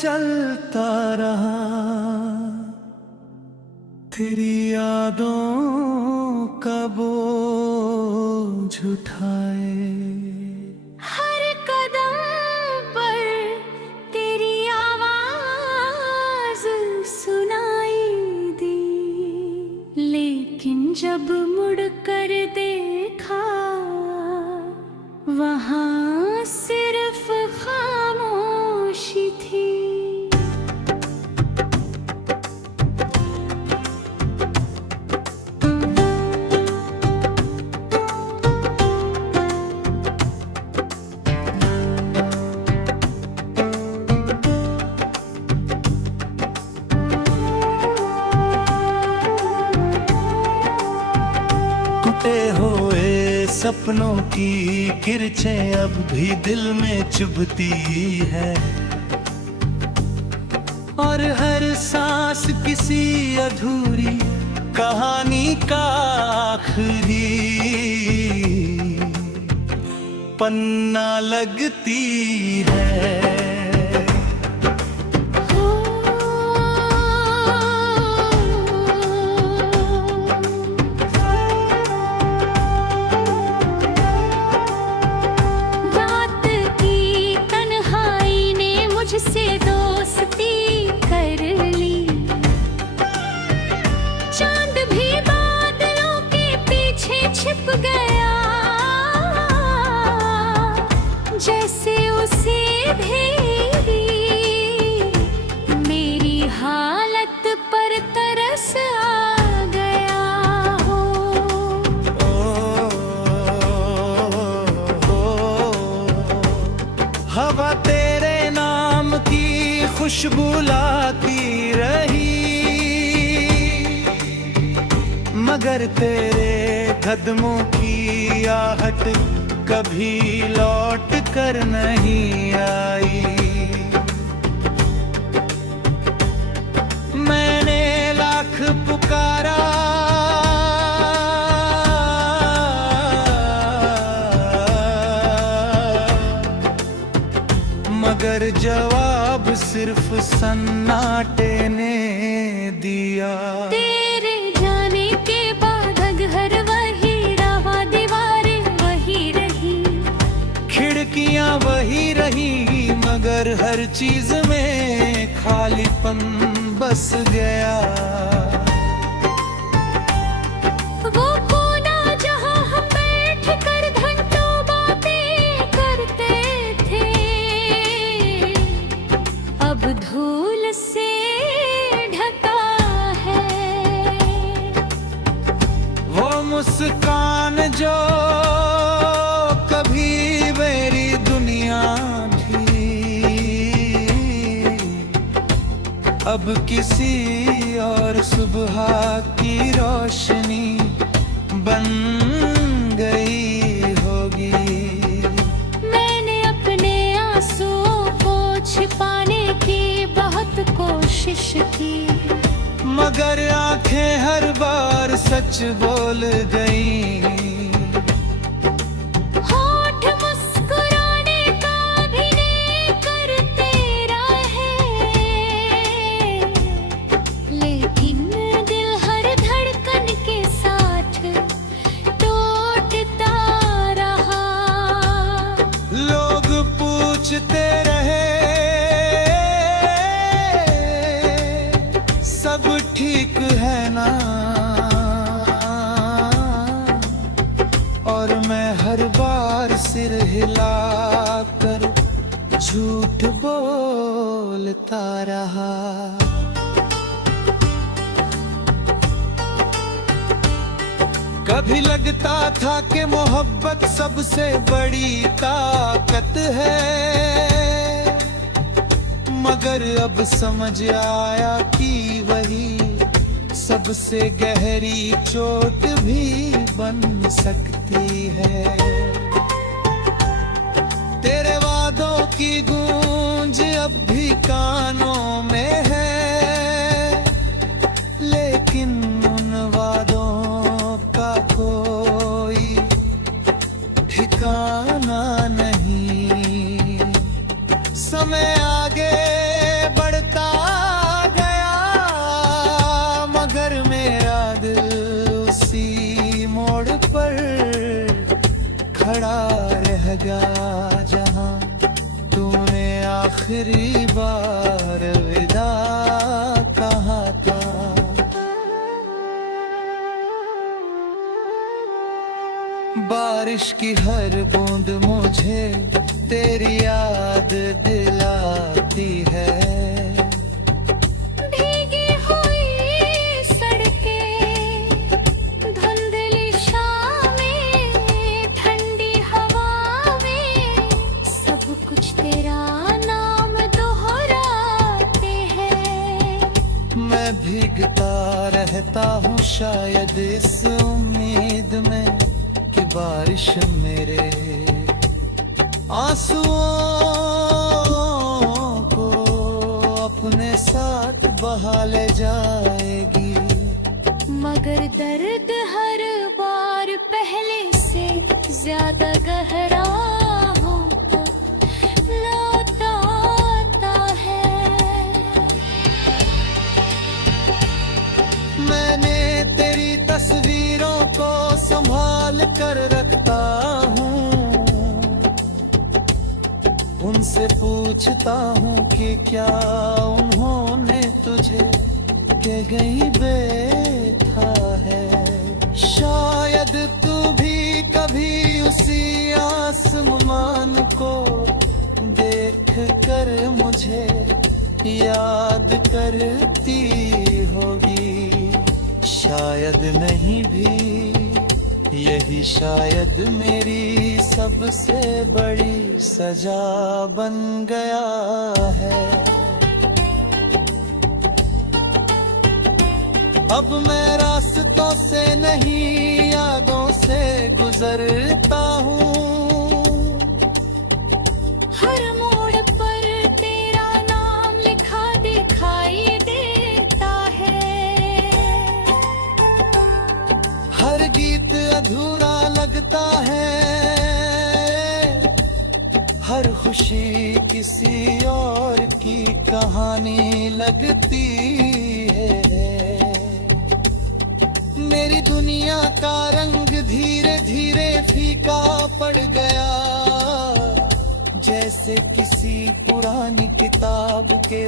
चलता रहा, तेरी यादों का बोझ उठाए। हर कदम पर तेरी आवाज सुनाई दी, लेकिन जब मुड़ कर देखा वहाँ सिर्फ खामोशी थी। टूटे हुए सपनों की किरचें अब भी दिल में चुभती है, और हर सांस किसी अधूरी कहानी का आखिरी पन्ना लगती है। से दोस्ती कर ली, चांद भी बादलों के पीछे छिप गया, जैसे उसे भी मेरी हालत पर तरस आ गया हो। हवा तेरे नाम की खुशबू लाती रही, मगर तेरे कदमों की आहट कभी लौट कर नहीं आई। मैंने लाख पुकारा, मगर जवाब सिर्फ सन्नाटे ने दिया। तेरे जाने के बाद घर वही रहा, दीवारें वही रही, खिड़कियां वही रही, मगर हर चीज में खालीपन बस गया। वो कोना जहां हम बैठ कर घंटों बातें करते थे, अब धूल से ढका है। वो मुस्कान जो कभी मेरी दुनिया थी, अब किसी और सुबह की रोशनी बन गई होगी। मैंने अपने आंसुओं को छिपाने की बहुत कोशिश की, मगर आंखें हर बार सच बोल गई। होठ मुस्कुराने का अभिनय करते रहे, लेकिन दिल हर धड़कन के साथ टूटता रहा। लोग पूछते रहे सब ठीक है ना, और मैं हर बार सिर हिलाकर झूठ बोलता रहा। कभी लगता था कि मोहब्बत सबसे बड़ी ताकत है, मगर अब समझ आया कि वही सबसे गहरी चोट भी बन सकती है। तेरे वादों की गूंज अब भी कानों में है, लेकिन उन वादों का कोई ठिकाना नहीं। समय आगे आखिरी बार विदा कहा था। बारिश की हर बूंद मुझे तेरी याद दिलाती है। भीगी हुई सड़कें, धुंधली शामें, ठंडी हवाएं, सब कुछ तेरा नाम दोहराते हैं। मैं भीगता रहता हूँ शायद इस उम्मीद में कि बारिश मेरे आंसुओं को अपने साथ बहा ले जाएगी। मगर दर्द हर बार पहले से ज्यादा गहरा होता आता है। मैंने तेरी तस्वीरों को संभाल कर रखता हूँ, उनसे पूछता हूँ कि क्या उन्होंने तुझे के गई बेथा है। शायद तू भी कभी उसी आसमान को देख कर मुझे याद करती होगी। शायद नहीं भी, यही शायद मेरी सबसे बड़ी सजा बन गया है। अब मैं रास्तों से नहीं यादों से गुजरता हूँ। हर मोड़ पर तेरा नाम लिखा दिखाई देता है। हर गीत अधूरा लगता है, हर खुशी किसी और की कहानी लगती है। मेरी दुनिया का रंग धीरे धीरे फीका पड़ गया, जैसे किसी पुरानी किताब के